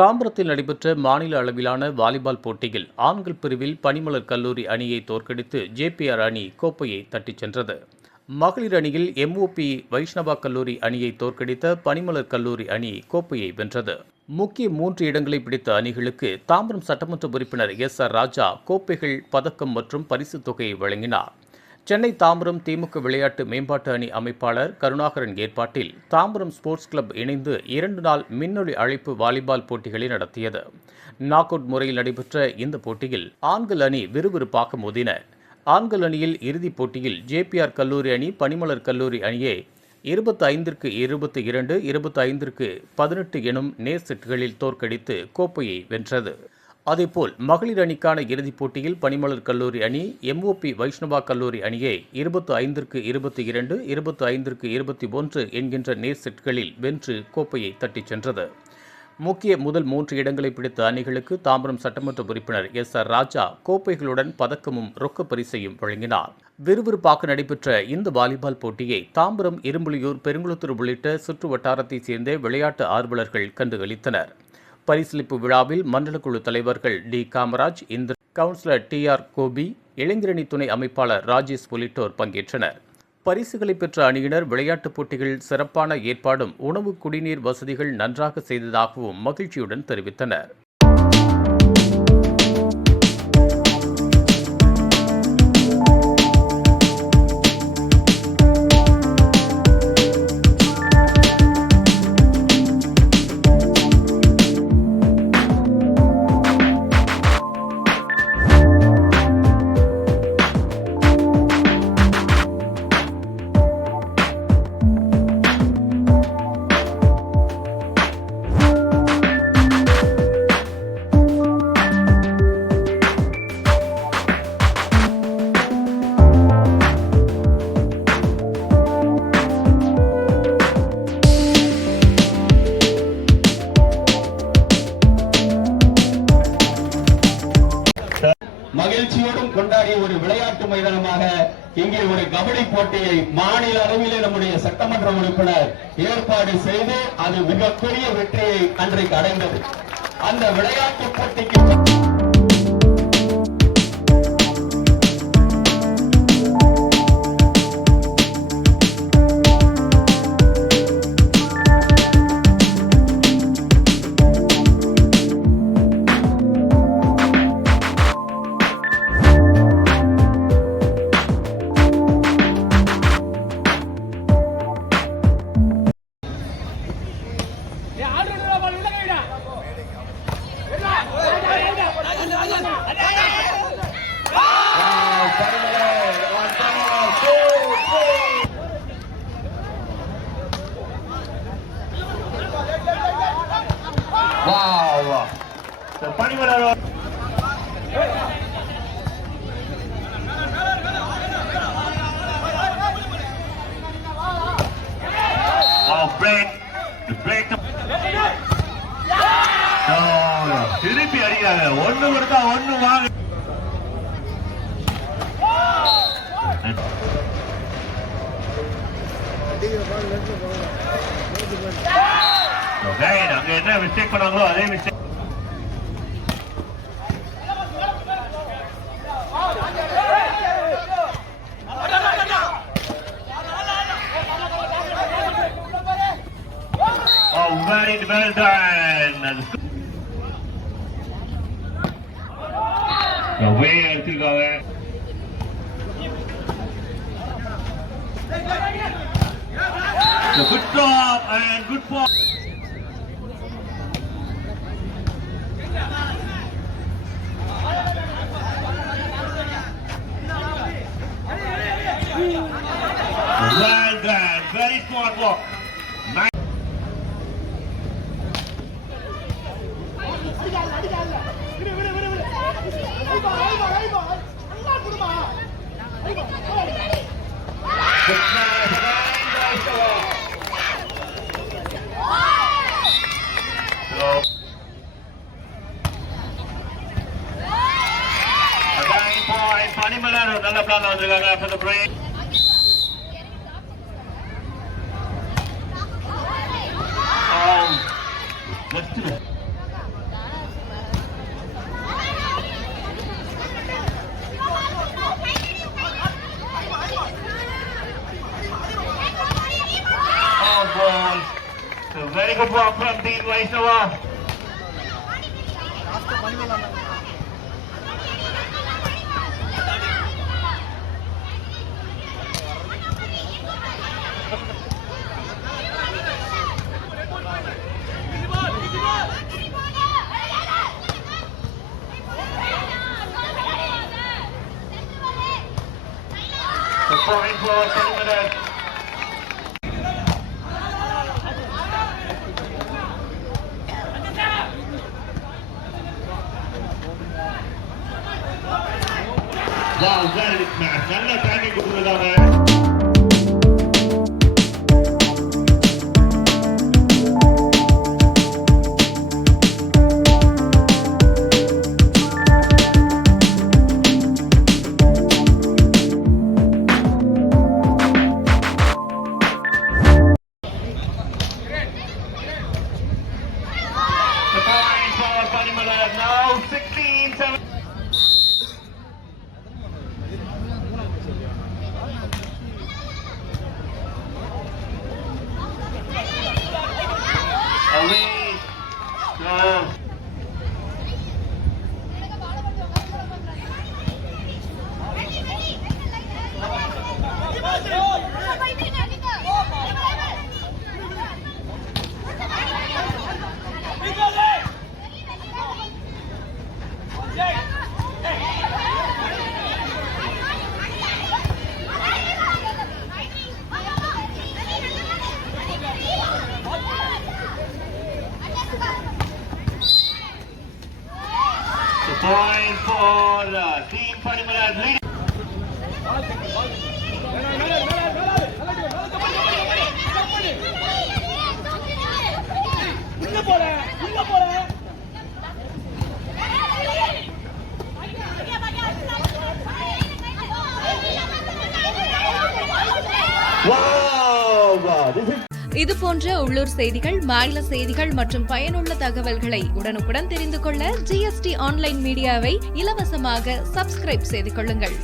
தாம்பரத்தில் நடைபெற்ற மாநில அளவிலான வாலிபால் போட்டியில் ஆண்கள் பிரிவில் பனிமலர் கல்லூரி அணியை தோற்கடித்து ஜேபிஆர் அணி கோப்பையை தட்டிச் சென்றது. மகளிர் அணியில் எம்ஓபி வைஷ்ணவா கல்லூரி அணியை தோற்கடித்த பனிமலர் கல்லூரி அணி கோப்பையை வென்றது. முக்கிய 3 இடங்களை பிடித்த அணிகளுக்கு தாம்பரம் சட்டமன்ற உறுப்பினர் SR ராஜா கோப்பைகள், பதக்கம் மற்றும் பரிசுத் தொகையை வழங்கினார். சென்னை தாம்பரம் திமுக விளையாட்டு மேம்பாட்டு அணி அமைப்பாளர் கருணாகரன் ஏற்பாட்டில் தாம்பரம் ஸ்போர்ட்ஸ் கிளப் இணைந்து 2 நாள் மின்னொலி அழைப்பு வாலிபால் போட்டிகளை நடத்தியது. நாக் அவுட் முறையில் நடைபெற்ற இந்த போட்டியில் ஆண்கள் அணி விறுவிறுப்பாக மோதின. ஆண்கள் அணியில் இறுதிப் போட்டியில் ஜேபிஆர் கல்லூரி அணி பனிமலர் கல்லூரி அணியை 25-22, 25-18 எனும் நேர் செட்டுகளில் தோற்கடித்து கோப்பையை வென்றது. அதேபோல் மகளிர் அணிக்கான இறுதிப் போட்டியில் பனிமலர் கல்லூரி அணி எம்ஓபி வைஷ்ணவா கல்லூரி அணியை 25-22, 25-21 என்கின்ற நேர் செட்களில் வென்று கோப்பையை தட்டிச் சென்றது. முக்கிய முதல் 3 இடங்களை பிடித்த அணிகளுக்கு தாம்பரம் சட்டமன்ற உறுப்பினர் SR ராஜா கோப்பைகளுடன் பதக்கமும் ரொக்க பரிசையும் வழங்கினார். விறுவிறுப்பாக நடைபெற்ற இந்த வாலிபால் போட்டியை தாம்பரம், இரும்புலியூர், பெருங்குளத்தூர் உள்ளிட்ட சுற்று வட்டாரத்தைச் சேர்ந்த விளையாட்டு ஆர்வலர்கள் கண்டுகளித்தனர். பரிசளிப்பு விழாவில் மண்டல குழு தலைவர்கள் T. Kamaraj, Indiran, councillor TR Gopi, இளைஞரணி துணை அமைப்பாளர் ராஜேஷ் உள்ளிட்டோர் பங்கேற்றனர். பரிசுகளை பெற்ற அணியினர் விளையாட்டுப் போட்டிகள் சிறப்பான ஏற்பாடும், உணவு குடிநீர் வசதிகள் நன்றாக செய்ததாகவும் மகிழ்ச்சியுடன் தெரிவித்தனர். மகிழ்ச்சியோடும் கொண்டாடிய ஒரு விளையாட்டு மைதானமாக இங்கே ஒரு கபடி போட்டியை மாநில அளவிலே நம்முடைய சட்டமன்ற உறுப்பினர் ஏற்பாடு செய்து அது மிகப்பெரிய வெற்றியை அன்றைக்கு அடைந்தது. அந்த விளையாட்டு போட்டிக்கு திருப்பி அடிக்கிறாங்க. ஒண்ணு கொடுத்தா ஒண்ணு வாங்க. அங்க என்ன மிஸ்டேக் பண்ணாங்களோ அதே mistake. Very well done. Way எடுத்துக்காங்க. Good job and good ball. Well done. Very smart walk. பனிமலர் நல்ல பிளான் வந்திருக்காங்க. after the break. So very good work from Team Vaishnava. The point for Panimalar. Wow, very nice. நல்ல timing கொடுத்துருக்காங்க. The point for Panimalar. Now 16-7. Away. Go. The point for Team Panimalar leading. Wow! This is இது போன்ற உள்ளூர் செய்திகள், மாநில செய்திகள் மற்றும் பயனுள்ள தகவல்களை உடனுக்குடன் தெரிந்து கொள்ள GST ஆன்லைன் மீடியாவை இலவசமாக சப்ஸ்கிரைப் செய்து கொள்ளுங்கள்.